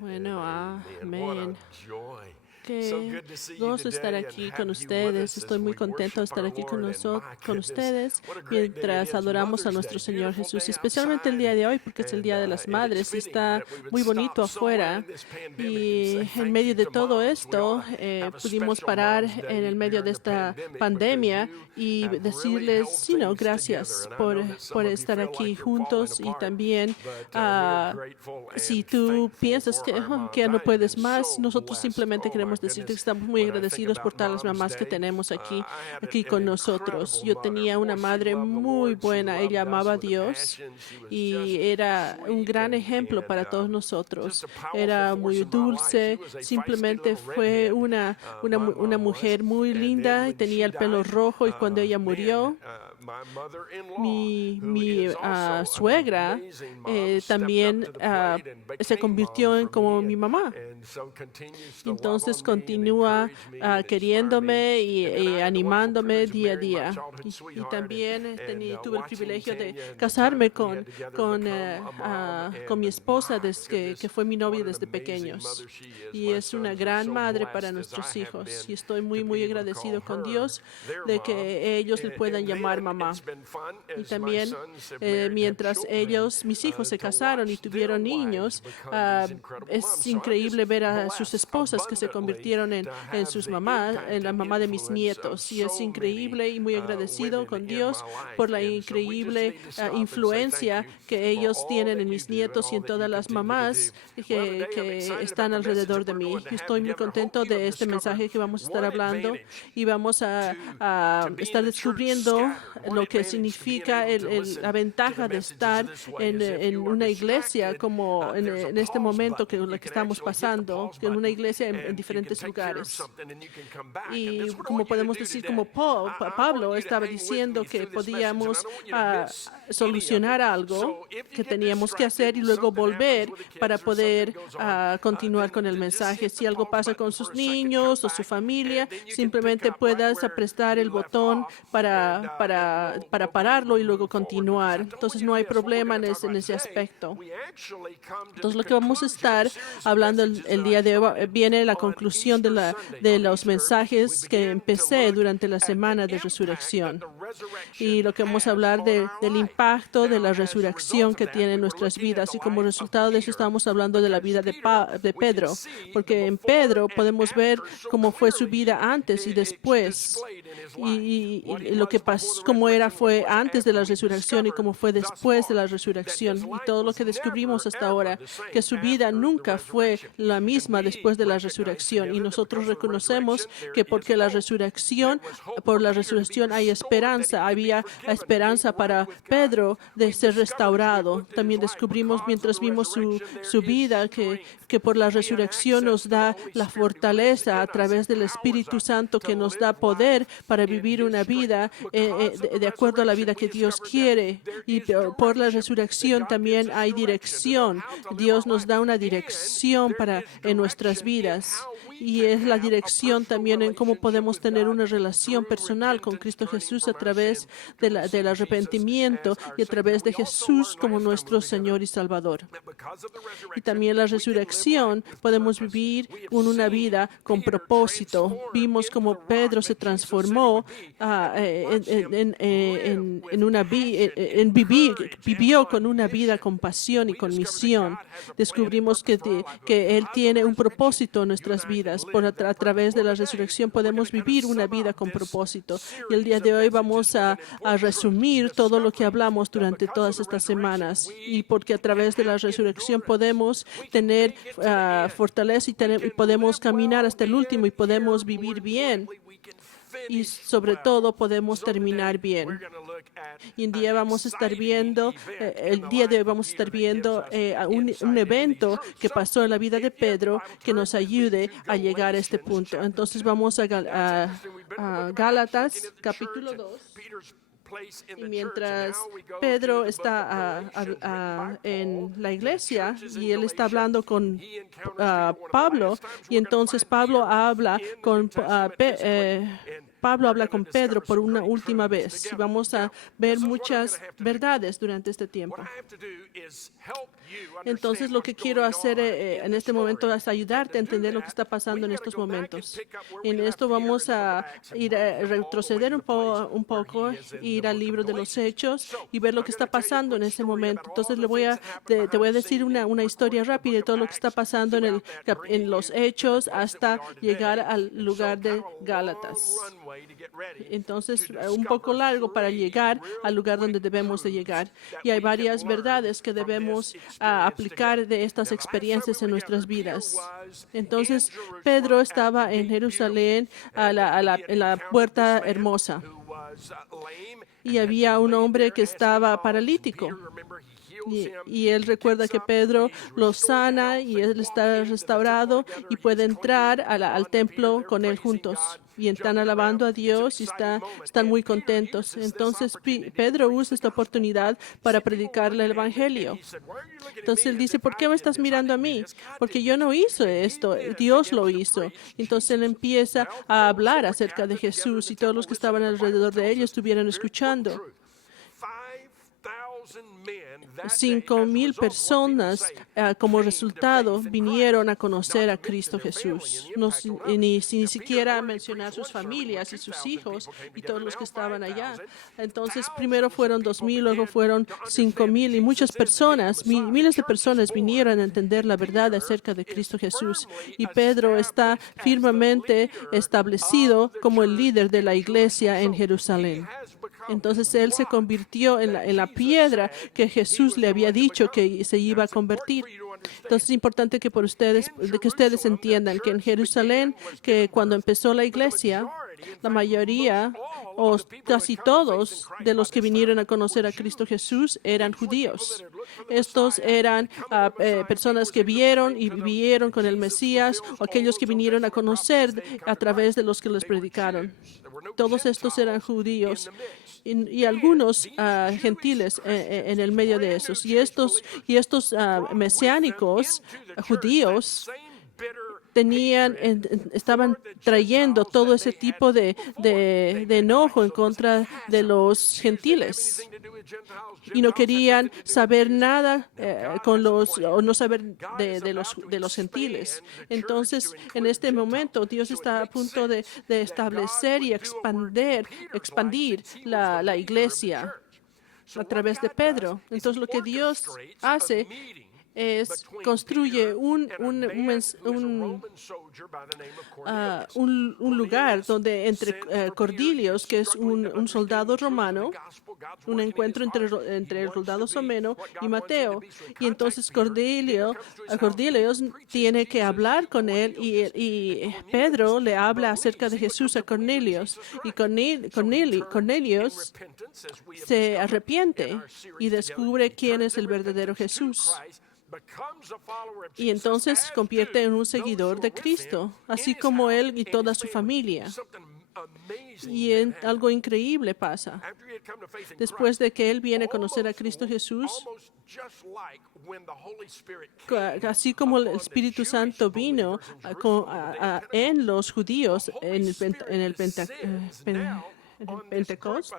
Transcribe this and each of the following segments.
Bueno, amén. Joy. Qué gozo estar aquí con ustedes. Estoy muy contento de estar aquí con ustedes mientras adoramos a nuestro Señor Jesús, y especialmente el día de hoy porque es el Día de las Madres y está muy bonito afuera. Y en medio de todo esto, pudimos parar en el medio de esta pandemia y decirles, gracias por estar aquí juntos. Y también, si tú piensas que ya no puedes más, nosotros simplemente queremos decirte que estamos muy agradecidos por todas las mamás que tenemos aquí con nosotros. Yo tenía una madre muy buena, ella amaba a Dios y era un gran ejemplo para todos nosotros. Era muy dulce, simplemente fue una mujer muy linda y tenía el pelo rojo, y cuando ella murió, mi suegra también se convirtió en como mi mamá. Entonces continúa queriéndome y animándome día a día. Y también tuve el privilegio de casarme con mi esposa, que fue mi novia desde pequeños. Y es una gran madre para nuestros hijos. Y estoy muy, muy agradecido con Dios de que ellos le puedan llamar mamá. Y también, mientras mis hijos se casaron y tuvieron niños, es increíble ver a sus esposas que se convirtieron en sus mamás, en la mamá de mis nietos. Y es increíble y muy agradecido con Dios por la increíble influencia que ellos tienen en mis nietos y en todas las mamás que están alrededor de mí. Y estoy muy contento de este mensaje que vamos a estar hablando, y vamos a estar descubriendo lo que significa la ventaja de estar en una iglesia como en este momento que la que estamos pasando, en una iglesia en diferentes lugares. Y como podemos decir, como Pablo estaba diciendo que podíamos solucionar algo que teníamos que hacer y luego volver para poder continuar con el mensaje. Si algo pasa con sus niños o su familia, simplemente puedas aprestar el botón para pararlo y luego continuar. Entonces no hay problema en ese aspecto. Entonces lo que vamos a estar hablando el día de hoy viene la conclusión de los mensajes que empecé durante la semana de resurrección. Y lo que vamos a hablar del impacto de la resurrección que tiene en nuestras vidas. Y como resultado de eso estamos hablando de la vida de Pedro. Porque en Pedro podemos ver cómo fue su vida antes y después. Y lo que pasó, fue antes de la resurrección y cómo fue después de la resurrección. Y todo lo que descubrimos hasta ahora, que su vida nunca fue la misma después de la resurrección. Y nosotros reconocemos que por la resurrección hay esperanza. Había la esperanza para Pedro de ser restaurado. También descubrimos mientras vimos su vida que por la resurrección nos da la fortaleza a través del Espíritu Santo, que nos da poder para vivir una vida de acuerdo a la vida que Dios quiere. Y por la resurrección también hay dirección. Dios nos da una dirección en nuestras vidas. Y es la dirección también en cómo podemos tener una relación personal con Cristo Jesús a través del arrepentimiento y a través de Jesús como nuestro Señor y Salvador. Y también la resurrección podemos vivir una vida con propósito. Vimos cómo Pedro se transformó vivió con una vida con pasión y con misión. Descubrimos que Él tiene un propósito en nuestras vidas. A través de la resurrección podemos vivir una vida con propósito. Y el día de hoy vamos a resumir todo lo que hablamos durante todas estas semanas. Y porque a través de la resurrección podemos tener fortaleza y podemos caminar hasta el último y podemos vivir bien. Y sobre todo podemos terminar bien. Y el día de hoy vamos a estar viendo un evento que pasó en la vida de Pedro que nos ayude a llegar a este punto. Entonces vamos a Gálatas capítulo 2. Y mientras Pedro está en la iglesia y él está hablando con Pablo, y entonces Pablo habla con Pablo habla con Pedro por una última vez. Y vamos a ver muchas verdades durante este tiempo. Entonces, lo que quiero hacer en este momento es ayudarte a entender lo que está pasando en estos momentos. En esto vamos a ir a retroceder un poco, ir al libro de los Hechos y ver lo que está pasando en ese momento. Entonces, te voy a decir una historia rápida de todo lo que está pasando en los Hechos hasta llegar al lugar de Gálatas. Entonces, un poco largo para llegar al lugar donde debemos de llegar. Y hay varias verdades que debemos aplicar de estas experiencias en nuestras vidas. Entonces, Pedro estaba en Jerusalén en la puerta hermosa. Y había un hombre que estaba paralítico. Y él recuerda que Pedro lo sana y él está restaurado y puede entrar al templo con él juntos. Y están alabando a Dios y están muy contentos. Entonces Pedro usa esta oportunidad para predicarle el Evangelio. Entonces él dice, ¿por qué me estás mirando a mí? Porque yo no hice esto, Dios lo hizo. Entonces él empieza a hablar acerca de Jesús y todos los que estaban alrededor de él estuvieron escuchando. 5,000 personas como resultado vinieron a conocer a Cristo Jesús. Ni siquiera mencionar sus familias y sus hijos y todos los que estaban allá. Entonces, primero fueron 2,000, luego fueron 5,000 y muchas personas, miles de personas vinieron a entender la verdad acerca de Cristo Jesús. Y Pedro está firmemente establecido como el líder de la iglesia en Jerusalén. Entonces él se convirtió en la piedra que Jesús le había dicho que se iba a convertir. Entonces es importante que ustedes entiendan que en Jerusalén, que cuando empezó la iglesia, la mayoría o casi todos de los que vinieron a conocer a Cristo Jesús eran judíos. Estos eran personas que vieron y vivieron con el Mesías, o aquellos que vinieron a conocer a través de los que les predicaron. Todos estos eran judíos y algunos gentiles en el medio de esos. Y estos mesiánicos judíos estaban trayendo todo ese tipo de enojo en contra de los gentiles y no querían saber nada o no saber de los gentiles. Entonces, en este momento, Dios está a punto de establecer y expandir la iglesia a través de Pedro. Entonces, lo que Dios hace construye un lugar donde entre Cornelio, que es un soldado romano, un encuentro entre el soldado romano y Mateo. Y entonces Cornelio tiene que hablar con él y Pedro le habla acerca de Jesús a Cornelio. Y Cornelio se arrepiente y descubre quién es el verdadero Jesús. Y entonces se convierte en un seguidor de Cristo, así como él y toda su familia. Y algo increíble pasa. Después de que él viene a conocer a Cristo Jesús, así como el Espíritu Santo vino en los judíos en el Pentecostés,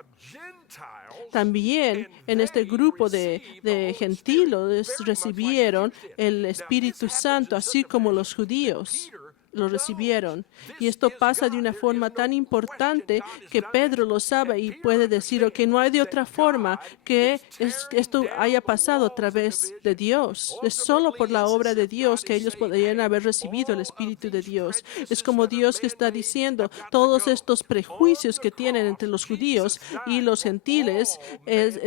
también en este grupo de gentiles recibieron el Espíritu Santo, así como los judíos lo recibieron. Y esto pasa de una forma tan importante que Pedro lo sabe y puede decir que no hay de otra forma que esto haya pasado a través de Dios. Es solo por la obra de Dios que ellos podrían haber recibido el Espíritu de Dios. Es como Dios que está diciendo, todos estos prejuicios que tienen entre los judíos y los gentiles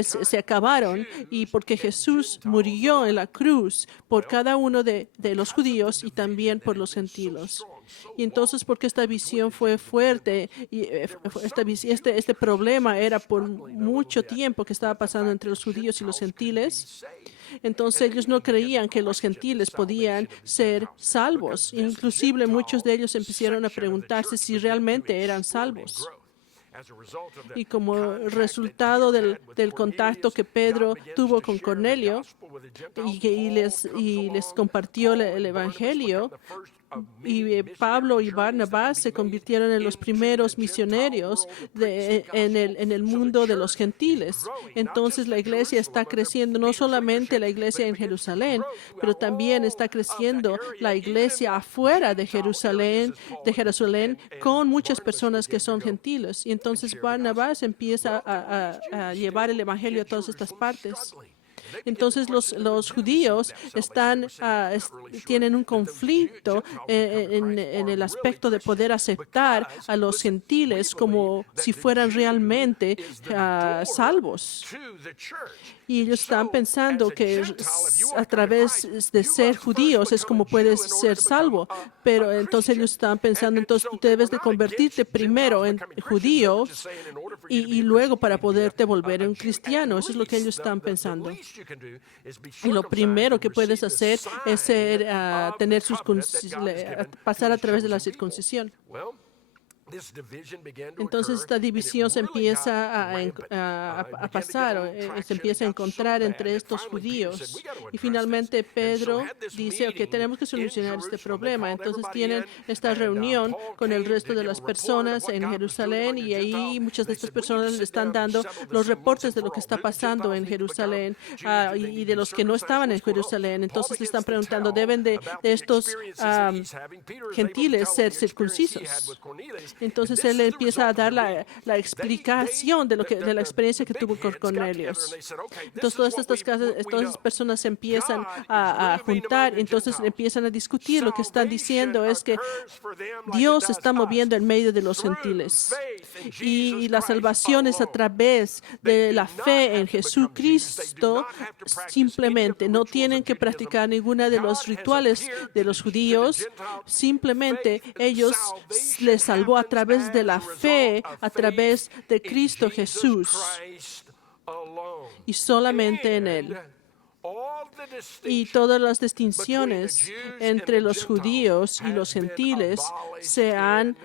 se acabaron, y porque Jesús murió en la cruz por cada uno de los judíos y también por los gentiles. Y entonces, porque esta visión fue fuerte y este problema era por mucho tiempo que estaba pasando entre los judíos y los gentiles, entonces ellos no creían que los gentiles podían ser salvos. Inclusive muchos de ellos empezaron a preguntarse si realmente eran salvos. Y como resultado del contacto que Pedro tuvo con Cornelio y les compartió el Evangelio, Pablo y Barnabás se convirtieron en los primeros misioneros en el mundo de los gentiles. Entonces la iglesia está creciendo, no solamente la iglesia en Jerusalén, pero también está creciendo la iglesia afuera de Jerusalén, con muchas personas que son gentiles. Y entonces Barnabás empieza a llevar el evangelio a todas estas partes. Entonces los judíos tienen un conflicto en el aspecto de poder aceptar a los gentiles como si fueran realmente salvos. Y ellos están pensando que a través de ser judíos es como puedes ser salvo. Pero entonces ellos están pensando, entonces tú debes de convertirte primero en judío y luego para poderte volver un cristiano. Eso es lo que ellos están pensando. Y lo primero que puedes hacer es pasar a través de la circuncisión. Entonces esta división se empieza a pasar, se empieza a encontrar entre estos judíos. Y finalmente Pedro dice, ok, tenemos que solucionar este problema. Entonces tienen esta reunión con el resto de las personas en Jerusalén y ahí muchas de estas personas le están dando los reportes de lo que está pasando en Jerusalén y de los que no estaban en Jerusalén. Entonces le están preguntando, ¿deben de estos gentiles ser circuncisos? Entonces él empieza a dar la explicación de la experiencia que tuvo con Cornelius. Entonces todas estas personas se empiezan a juntar, entonces empiezan a discutir. Lo que están diciendo es que Dios se está moviendo en medio de los gentiles y la salvación es a través de la fe en Jesucristo. Simplemente no tienen que practicar ninguna de los rituales de los judíos. Simplemente ellos les salvó a través de la fe, a través de Cristo Jesús y solamente en Él. Y todas las distinciones entre los judíos y los gentiles se han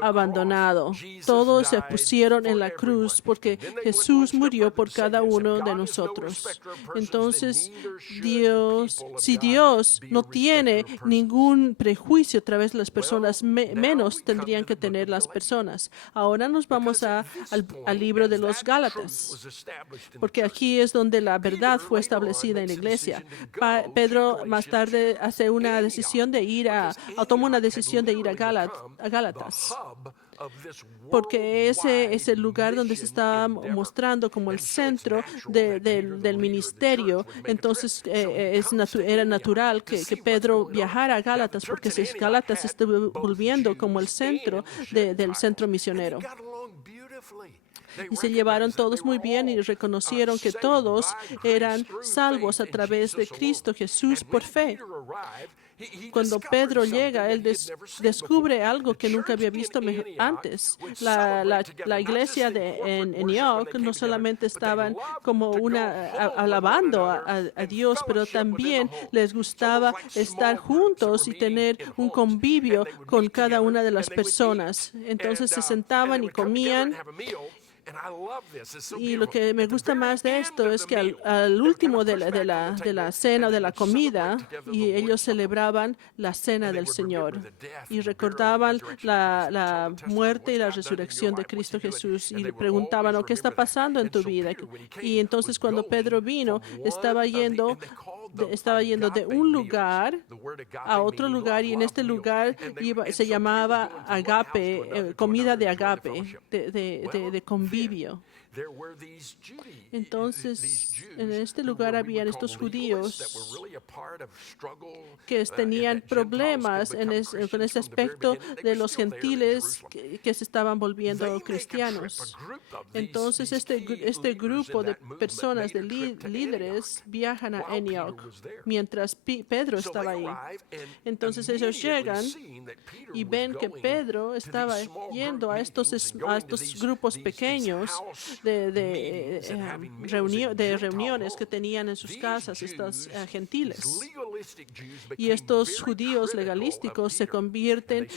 abandonado. Todos se pusieron en la cruz porque Jesús murió por cada uno de nosotros. Entonces, si Dios no tiene ningún prejuicio a través de las personas, menos tendrían que tener las personas. Ahora nos vamos al libro de los Gálatas, porque aquí es donde la verdad fue establecida en la iglesia. Pedro más tarde hace una decisión de toma una decisión de ir a Gálatas, porque ese es el lugar donde se está mostrando como el centro del ministerio. Entonces era natural que Pedro viajara a Gálatas, porque Gálatas se está volviendo como el centro del centro misionero. Y se llevaron todos muy bien y reconocieron que todos eran salvos a través de Cristo Jesús por fe. Cuando Pedro llega, él descubre algo que nunca había visto antes. La iglesia en Antioch no solamente estaban como alabando a Dios, pero también les gustaba estar juntos y tener un convivio con cada una de las personas. Entonces se sentaban y comían. Y lo que me gusta más de esto es que al último de la cena o de la comida, y ellos celebraban la cena del Señor y recordaban la muerte y la resurrección de Cristo Jesús y le preguntaban, ¿qué está pasando en tu vida? Y entonces cuando Pedro vino, estaba yendo de un lugar a otro lugar, y en este lugar se llamaba agape, comida de agape, de convivio. Entonces, en este lugar habían estos judíos que tenían problemas con ese aspecto de los gentiles que se estaban volviendo cristianos. Entonces, este grupo de personas, de líderes, viajan a Antioch mientras Pedro estaba ahí. Entonces, ellos llegan y ven que Pedro estaba yendo a estos grupos pequeños de reuniones que tenían en sus casas estos gentiles. Y estos judíos legalísticos se convierten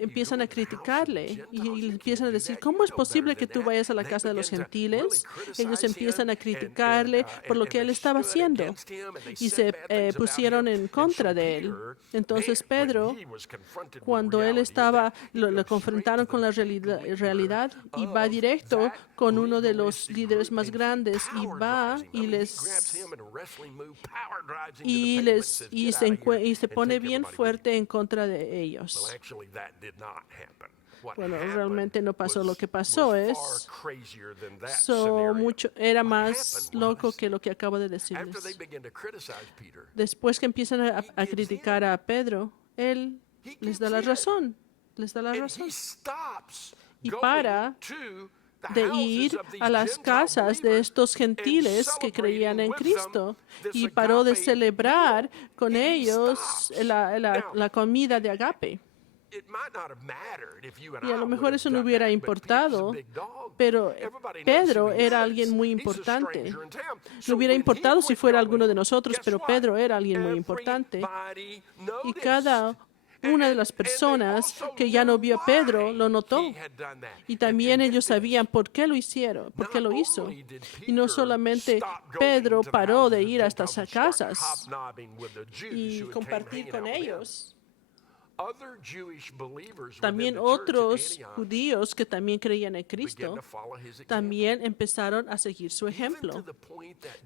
empiezan a criticarle y empiezan a decir, ¿cómo es posible que tú vayas a la casa de los gentiles? Ellos empiezan a criticarle por lo que él estaba haciendo y se pusieron en contra de él. Entonces Pedro, cuando él lo confrontaron con la realidad y va directo con uno de los líderes más grandes y va y se pone bien fuerte en contra de ellos. Bueno, realmente no pasó lo que pasó. Era más loco que lo que acabo de decirles. Después que empiezan a criticar a Pedro, él les da la razón. Y para de ir a las casas de estos gentiles que creían en Cristo y paró de celebrar con ellos la comida de agape. Y a lo mejor eso no hubiera importado, pero Pedro era alguien muy importante. No hubiera importado si fuera alguno de nosotros, pero Pedro era alguien muy importante. Y cada una de las personas que ya no vio a Pedro lo notó. Y también ellos sabían por qué lo hizo. Y no solamente Pedro paró de ir a estas casas y compartir con ellos. También otros judíos que también creían en Cristo también empezaron a seguir su ejemplo,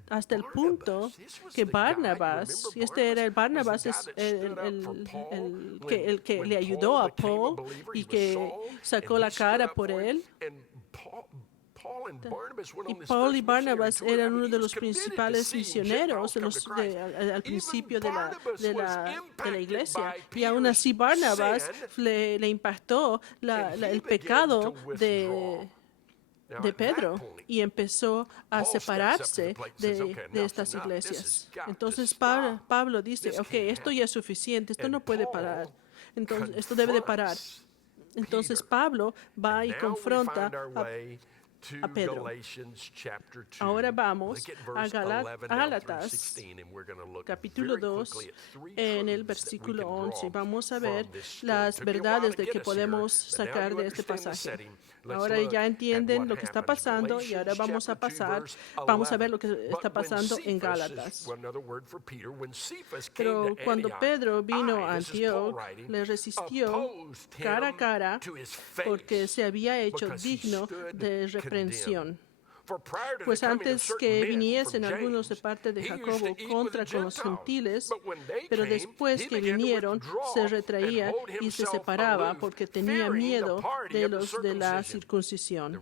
hasta el punto que Barnabas, y este era el Barnabas, el que le ayudó a Paul y que sacó la cara por él. Y Paul y Barnabas eran uno de los principales misioneros al principio de la iglesia. Y aún así Barnabas le impactó el pecado de Pedro y empezó a separarse de estas iglesias. Entonces Pablo dice, ok, esto ya es suficiente, esto no puede parar. Entonces, esto debe de parar. Entonces Pablo va y confronta a Pedro. Ahora vamos a Gálatas, capítulo 2, en el versículo 11. Vamos a ver las verdades de que podemos sacar de este pasaje. Ahora ya entienden lo que está pasando y ahora vamos a ver lo que está pasando en Gálatas. Pero cuando Pedro vino a Antioquía, le resistió cara a cara porque se había hecho digno de reprensión. Pues antes que viniesen algunos de parte de Jacobo contra con los gentiles, pero después que vinieron, se retraía y se separaba porque tenía miedo de los de la circuncisión.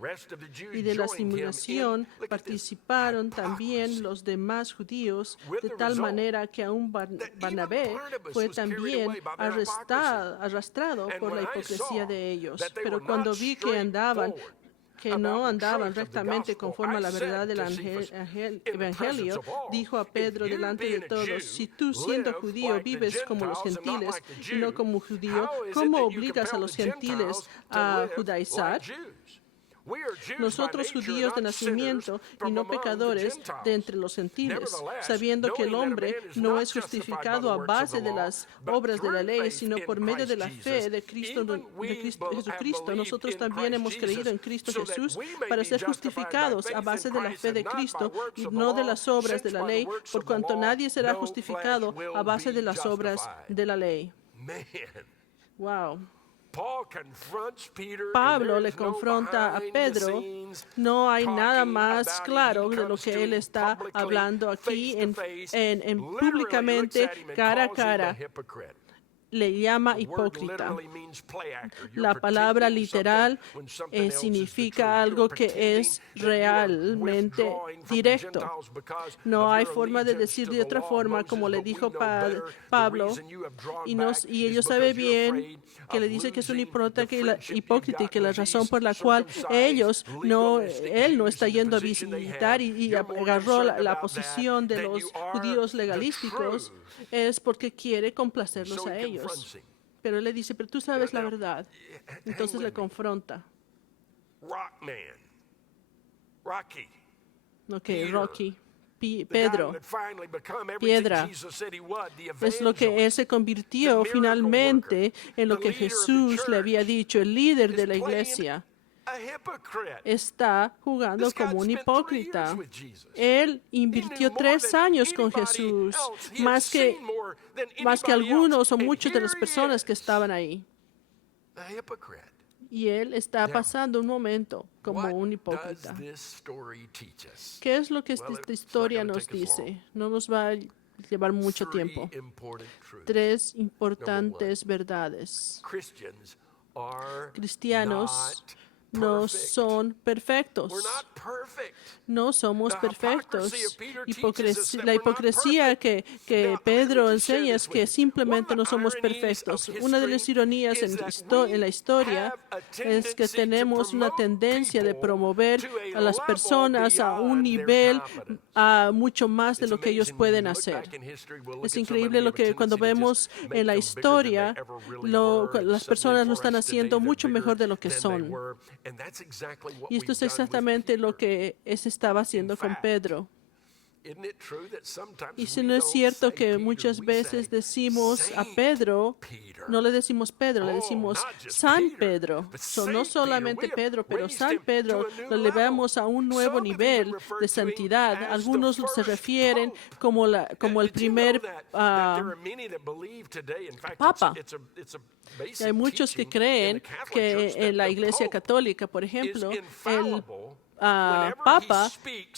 Y de la simulación participaron también los demás judíos, de tal manera que aún Barnabé fue también arrastrado por la hipocresía de ellos. Pero cuando vi que no andaban rectamente conforme a la verdad del Evangelio, dijo a Pedro delante de todos, si tú siendo judío vives como los gentiles y no como judío, ¿cómo obligas a los gentiles a judaizar? Nosotros judíos de nacimiento y no pecadores de entre los gentiles, sabiendo que el hombre no es justificado a base de las obras de la ley, sino por medio de la fe de Jesucristo. Nosotros también hemos creído en Cristo Jesús para ser justificados a base de la fe de Cristo y no de las obras de la ley, por cuanto nadie será justificado a base de las obras de la ley. Wow. Pablo le confronta a Pedro. No hay nada más claro de lo que él está hablando aquí públicamente, cara a cara. Le llama hipócrita. La palabra literal significa algo que es realmente directo. No hay forma de decir de otra forma, como le dijo Pablo, y ellos saben bien que le dice que es un hipócrita y que la razón por la cual él no está yendo a visitar y agarró la posición de los judíos legalísticos es porque quiere complacerlos a ellos. Pero él le dice, pero tú sabes la verdad. Entonces le confronta. Rocky. Pedro, piedra, es lo que él se convirtió finalmente en lo que Jesús le había dicho, el líder de la iglesia. Está jugando como un hipócrita. Él invirtió 3 años con Jesús, más que algunos o muchas de las personas que estaban ahí. Y él está pasando un momento como un hipócrita. ¿Qué es lo que esta historia nos dice? No nos va a llevar mucho tiempo. 3 importantes verdades. Cristianos no son perfectos. No somos perfectos. La hipocresía que Pedro enseña es que simplemente no somos perfectos. Una de las ironías en la historia es que tenemos una tendencia de promover a las personas a un nivel mucho más de lo que ellos pueden hacer. Es increíble lo que cuando vemos en la historia, las personas lo están haciendo mucho mejor de lo que son. Y esto es exactamente lo que se estaba haciendo con Pedro. Y si no es cierto que muchas veces decimos a Pedro, no le decimos Pedro, le decimos San Pedro. No solamente Pedro, pero San Pedro lo elevamos a un nuevo nivel de santidad. Algunos se refieren como el primer papa. Y hay muchos que creen que en la Iglesia Católica, por ejemplo, el Papa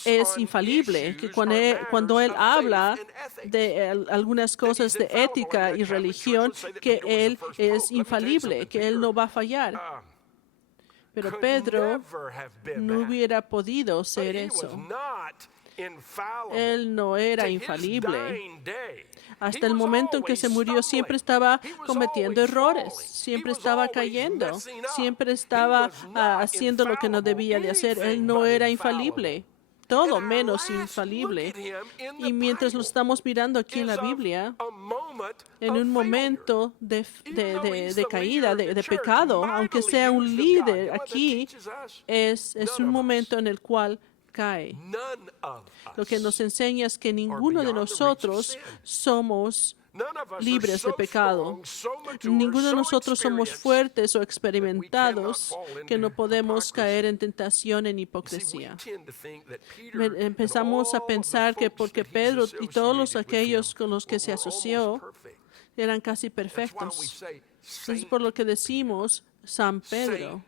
es infalible, que cuando él habla de algunas cosas de ética y religión, que él es infalible, que él no va a fallar. Pero Pedro no hubiera podido ser eso. Él no era infalible. Hasta el momento en que se murió siempre estaba cometiendo errores, siempre estaba cayendo, siempre estaba haciendo lo que no debía de hacer. Él no era infalible, todo menos infalible. Y mientras lo estamos mirando aquí en la Biblia, en un momento de caída, de pecado, aunque sea un líder aquí, es un momento en el cual cae. Lo que nos enseña es que ninguno de nosotros somos libres de pecado. Ninguno de nosotros somos fuertes o experimentados que no podemos caer en tentación, en hipocresía. Empezamos a pensar que porque Pedro y todos aquellos con los que se asoció eran casi perfectos. Es por lo que decimos San Pedro,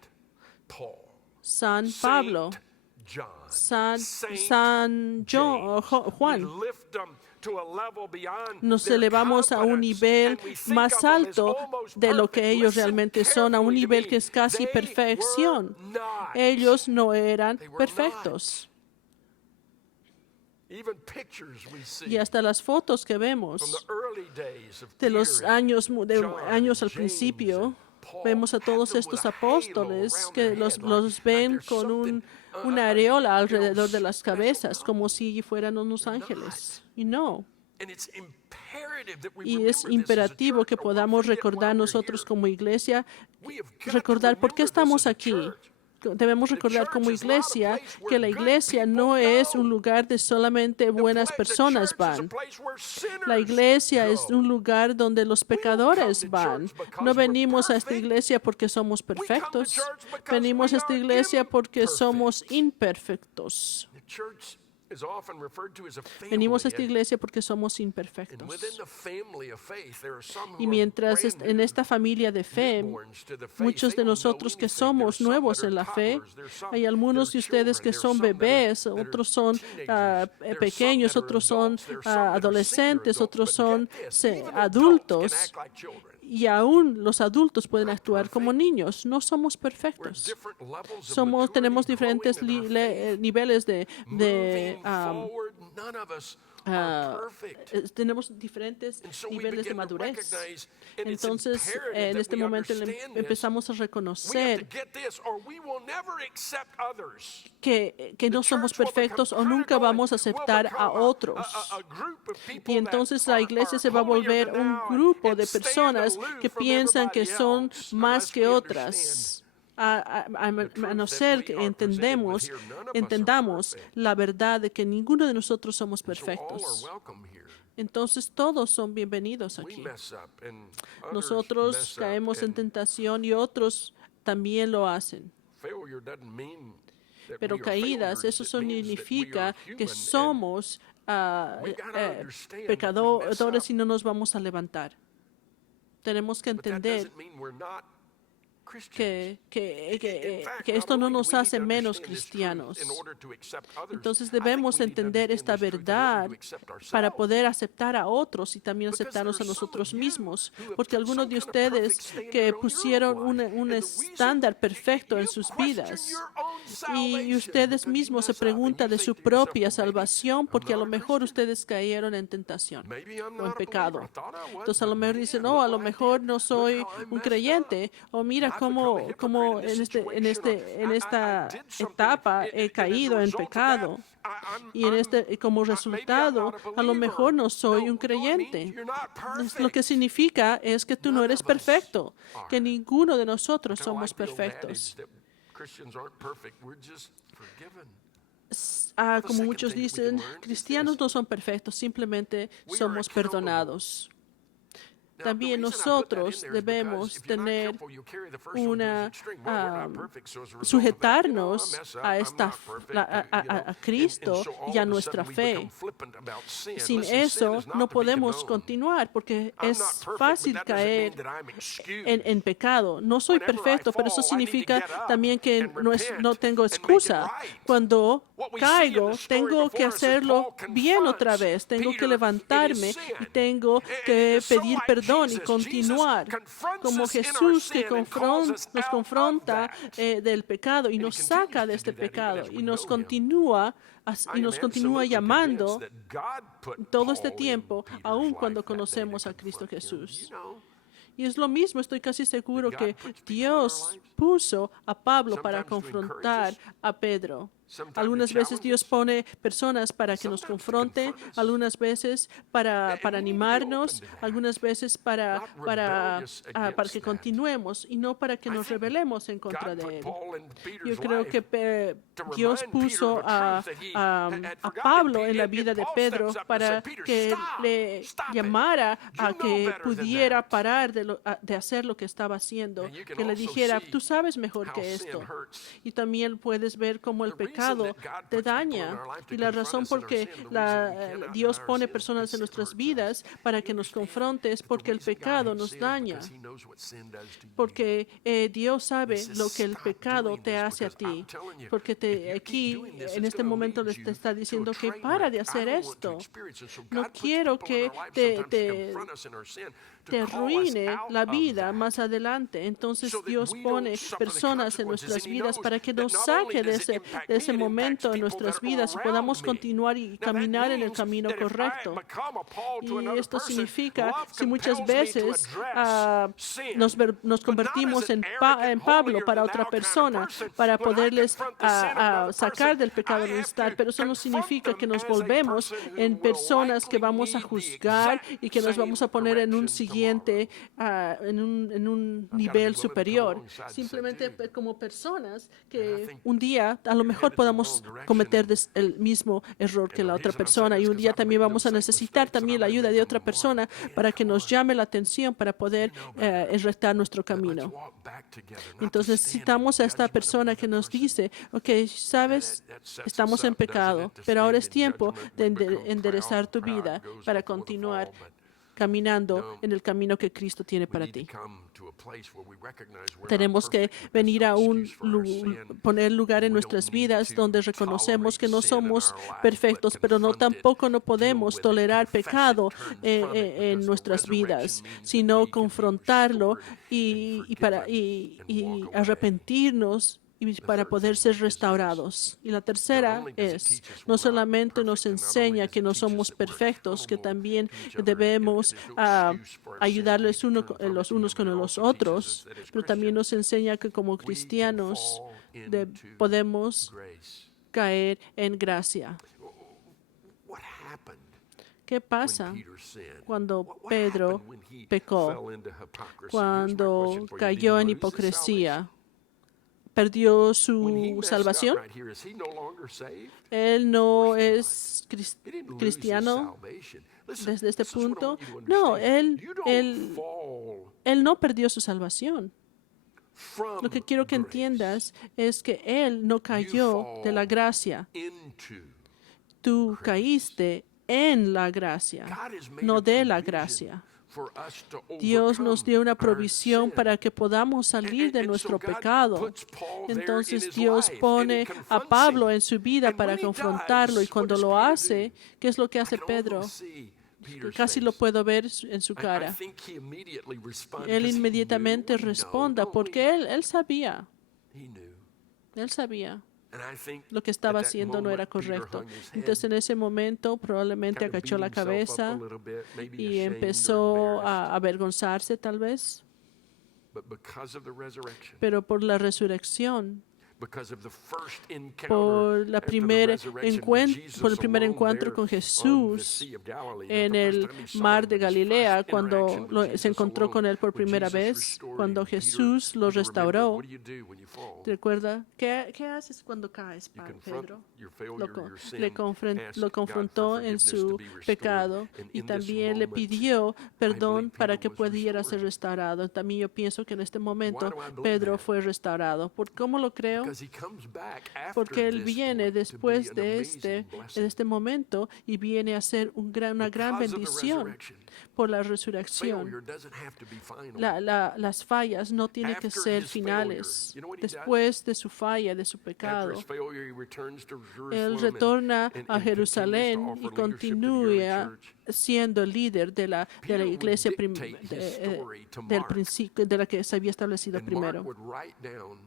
San Pablo, San Juan. Nos elevamos a un nivel más alto de lo que ellos realmente son, a un nivel que es casi perfección. Ellos no eran perfectos. Y hasta las fotos que vemos de los años al principio, vemos a todos estos apóstoles que los ven con una areola alrededor de las cabezas, como si fueran unos ángeles. Y no. Y es imperativo que podamos recordar nosotros como iglesia, recordar por qué estamos aquí. Debemos recordar como iglesia que la iglesia no es un lugar de solamente buenas personas van. La iglesia es un lugar donde los pecadores van. No venimos a esta iglesia porque somos perfectos. Venimos a esta iglesia porque somos imperfectos. Venimos a esta iglesia porque somos imperfectos. Y mientras en esta familia de fe, muchos de nosotros que somos nuevos en la fe, hay algunos de ustedes que son bebés, otros son pequeños, otros son adolescentes, otros son adultos. Y aún los adultos pueden actuar como niños. No somos perfectos. Tenemos diferentes niveles tenemos diferentes niveles de madurez. Entonces, en este momento empezamos a reconocer que no somos perfectos o nunca vamos a aceptar a otros. Y entonces la iglesia se va a volver un grupo de personas que piensan que son más que otras. a no ser que entendamos la verdad de que ninguno de nosotros somos perfectos. Entonces todos son bienvenidos aquí. Nosotros caemos en tentación y otros también lo hacen. Pero caídas, eso significa que somos pecadores y no nos vamos a levantar. Tenemos que entender que esto no nos hace menos cristianos. Entonces debemos entender esta verdad para poder aceptar a otros y también aceptarnos a nosotros mismos. Porque algunos de ustedes que pusieron un estándar perfecto en sus vidas y ustedes mismos se preguntan de su propia salvación porque a lo mejor ustedes cayeron en tentación o en pecado. Entonces a lo mejor dicen, no, a lo mejor no soy un creyente, o mira cómo en esta etapa he caído en pecado y como resultado a lo mejor no soy un creyente. Lo que significa es que tú no eres perfecto, que ninguno de nosotros somos perfectos. Como muchos dicen, cristianos no son perfectos, simplemente somos perdonados. También nosotros debemos tener sujetarnos a Cristo y a nuestra fe. Sin eso no podemos continuar porque es fácil caer en pecado. No soy perfecto, pero eso significa también que no tengo excusa. Cuando caigo, tengo que hacerlo bien otra vez. Tengo que levantarme y tengo que pedir perdón y continuar como Jesús que nos confronta del pecado y nos saca de este pecado y nos continúa llamando todo este tiempo, aun cuando conocemos a Cristo Jesús. Y es lo mismo, estoy casi seguro que Dios puso a Pablo para confrontar a Pedro. Algunas veces Dios pone personas para que nos confronten, algunas veces para animarnos, algunas veces para que continuemos y no para que nos rebelemos en contra de Él. Yo creo que Dios puso a Pablo en la vida de Pedro para que le llamara a que pudiera parar de hacer lo que estaba haciendo, que le dijera, tú sabes mejor que esto. Y también puedes ver cómo el pecado te daña. Y la razón por que Dios pone personas en nuestras vidas para que nos confronte es porque el pecado nos daña. Porque Dios sabe lo que el pecado te hace a ti. Porque aquí, en este momento, te está diciendo que para de hacer esto. No quiero que te arruine la vida más adelante. Entonces Dios pone personas en nuestras vidas para que nos saque de ese momento en nuestras vidas y podamos continuar y caminar en el camino correcto. Y esto significa, si muchas veces nos convertimos en Pablo para otra persona, para poderles sacar del pecado de estar, pero eso no significa que nos volvemos en personas que vamos a juzgar y que nos vamos a poner en un siguiente en un nivel superior, simplemente como personas que un día a lo mejor podamos cometer el mismo error que la otra persona y un día también vamos a necesitar también la ayuda de otra persona para que nos llame la atención para poder enrectar nuestro camino. Entonces necesitamos a esta persona que nos dice, ok, sabes, estamos en pecado, pero ahora es tiempo de enderezar tu vida para continuar caminando en el camino que Cristo tiene para ti. Tenemos que venir a poner lugar en nuestras vidas donde reconocemos que no somos perfectos, pero tampoco no podemos tolerar pecado en nuestras vidas, sino confrontarlo y arrepentirnos y para poder ser restaurados. Y la tercera es, no solamente nos enseña que no somos perfectos, que también debemos ayudarles los unos con los otros, pero también nos enseña que como cristianos podemos caer en gracia. ¿Qué pasa cuando Pedro pecó? Cuando cayó en hipocresía. perdió When he su messed up salvación. right here, is he no longer saved? Él no es He didn't lose his cristiano salvation. Listen, desde este this is what I punto. want you to No, understand. You don't fall él no perdió su salvación. from Lo que quiero que grace. entiendas es que él no cayó de la gracia. Into Tú caíste en la gracia, God has made no a de la provision gracia. for us to Dios nos dio una overcome our provisión sin. para que podamos salir de And so nuestro God pecado. puts Paul there in Entonces his Dios life, and he pone a confronts Pablo him. en su vida And para when he confrontarlo, y does, what cuando does lo Peter hace, do? ¿qué es lo que I hace can Pedro? almost see Peter's Casi lo face. puedo ver en su I cara. think he immediately responded Él because he inmediatamente knew, we know, responda don't we? porque él sabía, He knew. él sabía And I think lo que estaba at that haciendo no era moment, Peter correcto. hung his head, Entonces en ese momento probablemente kind of agachó beat la himself up a cabeza little bit, maybe y ashamed or empezó embarrassed. a avergonzarse tal vez, But because of the resurrection, pero por la resurrección, because of the first encounter por after the primer resurrection, por el Jesus primer alone encuentro there con on the Jesús Sea of Galilee, en the first el time he saw mar him, de his Galilea, first cuando interaction with se Jesus encontró alone, con él por when primera Jesus vez, restored cuando him, Peter, Jesús lo Peter, remember, restauró. what do you do when you fall? ¿Te recuerdas? ¿Qué haces cuando caes, You confront Pedro? your failure, Lo, con- your sin, le ask lo God confrontó for en forgiveness su to be restored. pecado And y in this también le moment, pidió I perdón believe para Peter que was pudiera ser restored. restaurado. También yo pienso que en este momento Why do I believe Pedro that? fue restaurado. ¿Por cómo lo creo? Because he comes back after Porque él this viene point to be después an de amazing blessing. este momento y viene a ser una gran Because of the bendición resurrection, por la resurrección. failure doesn't have to be final. Las fallas no tienen que After ser his finales. failure, you know what he does? Después de su falla, de su After pecado, his failure, he returns to él Jerusalem retorna and a continues to Jerusalén offer y leadership to the early continúa church. siendo el líder de la Peter would iglesia dictate his story to del Mark, principio, de la que se había establecido and primero. Mark would write down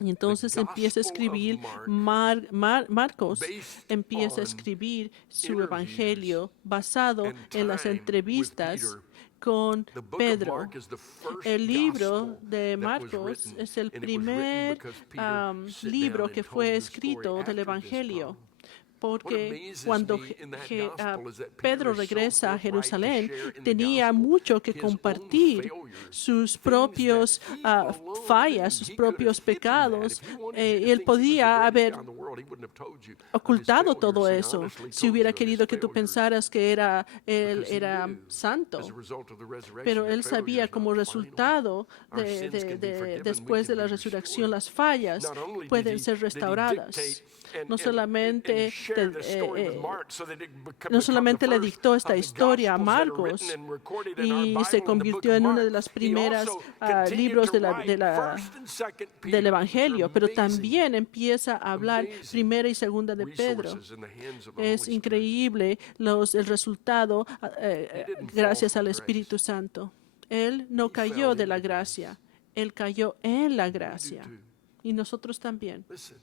Y entonces empieza a Gospel of escribir, Mark Marcos based empieza a on escribir su interviews evangelio basado and en las time with entrevistas Peter. con The book of Pedro. Mark is the first El libro gospel de that was Marcos written, es el and it was written primer because Peter sat libro down que and fue told the story escrito del after this Evangelio, problem. porque What amazes cuando me in that gospel is that Pedro Peter is so regresa a forthright to Jerusalén, share in the tenía gospel mucho que his own compartir, failures, sus things propios that he alone fallas, knew. sus He could have propios hidden that. pecados. If he wanted you to Él think he was the podía greatest haber guy in the world, he wouldn't have told you of his ocultado failures. todo He eso honestly si told hubiera you of his querido que tú failures pensaras que él because he era knew santo. as a result of the resurrection Pero that él failure sabía is como not final. resultado Our sins can be forgiven, después we de la can be resurrección, restored. las fallas Not only did pueden he- ser did he restauradas. dictate No solamente, share the story with Mark so that it no become solamente the le first dictó esta of the historia a gospels that are Marcos written and recorded in our y Bible se in the book convirtió of en una Mark. de las He primeras also continued libros to de write la 1st and 2nd Peter, del Evangelio, which are pero amazing también empieza a hablar amazing primera y segunda de Pedro. resources in the hands of the Es Holy Spirit. increíble el resultado didn't gracias fall al from Espíritu grace. Santo. Él no He cayó fell de la into gracia, él cayó en la We do gracia. too. Y nosotros también. Listen,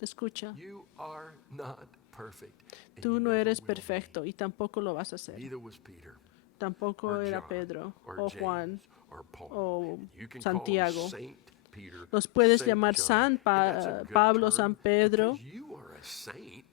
Escucha, you are not perfect. and tú you no never eres will be. perfecto y tampoco lo vas a ser. Neither was Peter, Tampoco or era John, Pedro or o James, Juan or Paul. o You can Santiago. call Saint Peter, Los puedes Saint llamar John, San and that's a good Pablo, term, San Pedro, because you are a saint.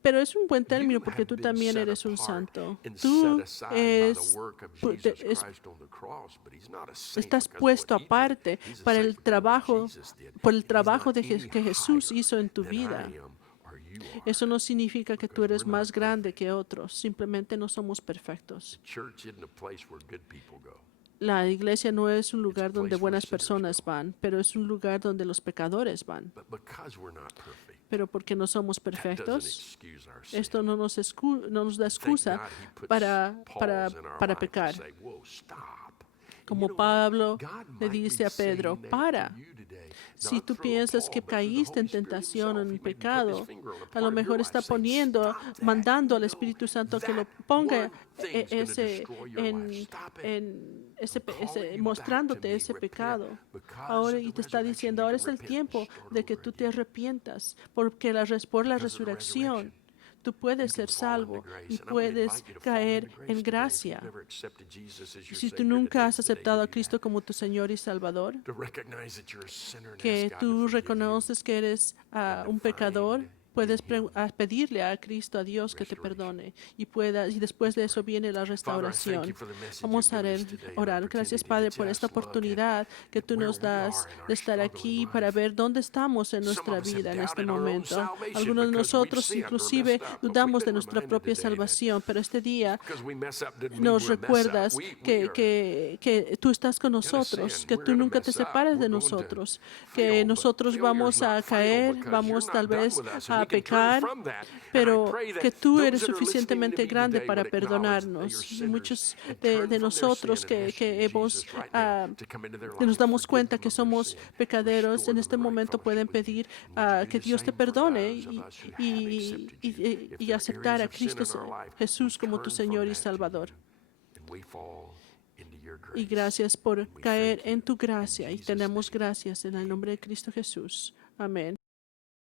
pero es un buen término You porque have tú been también set eres un apart santo. and Tú set aside by the es- work of pu- Jesus es- Christ on the cross, but he's not a saint estás because of puesto what he did. aparte He's a para saint el because of what trabajo, Jesus did. por el He's trabajo not que any Jesús higher hizo en tu than vida. I am or you are. Eso no significa que tú Because eres we're not más grande que otros, simplemente no somos perfectos. The church isn't a place where good people go. La iglesia no es un lugar place donde where buenas sinners personas go. van, pero es un lugar donde los pecadores van. But because we're not perfect, Pero porque no somos that doesn't perfectos, excuse our sin. esto no nos da Thank excusa God he puts para Pauls in our para life to pecar. say, "Whoa, stop." And Como you know what? Pablo God le might be dice a Pedro, saying that para. to you today. Si Not tú through a piensas Paul, que but through the caíste en Holy Spirit tentación o himself. en He may be putting pecado, his finger on a a lo part of your mejor life está saying, poniendo, "Stop that. mandando al No, Espíritu Santo que lo that ponga one thing's gonna ese, destroy your life. Stop it. en ese, I'm calling you back mostrándote to me. ese Repent. pecado. Because Ahora of y the te está resurrection, diciendo, you ahora can es el repent tiempo and start de que over tú te again. arrepientas, porque por la Because of the resurrección resurrection, tú puedes you can ser fall into salvo grace. y And I'm gonna puedes invite you to fall caer into grace en today if gracia. you've never accepted Jesus as your Si tú Savior, nunca today's has the day to aceptado a do Cristo that. como tu Señor y Salvador, To recognize that you're a sinner and que ask God to tú forgive you. reconoces que eres un And to pecador find puedes pedirle a Cristo, a Dios, que te perdone y después de eso viene la restauración. Vamos a orar. Gracias, Padre, por esta oportunidad que tú nos das de estar aquí para ver dónde estamos en nuestra vida en este momento. Algunos de nosotros inclusive dudamos de nuestra propia salvación, pero este día nos recuerdas que tú estás con nosotros, que tú nunca te separes de nosotros, que nosotros vamos a caer, vamos tal vez a pecar, pero que tú eres suficientemente grande para perdonarnos. Y muchos de nosotros que nos damos cuenta que somos pecaderos, en este momento pueden pedir que Dios te perdone y aceptar a Cristo Jesús como tu Señor y Salvador. Y gracias por caer en tu gracia y tenemos gracias en el nombre de Cristo Jesús. Amén.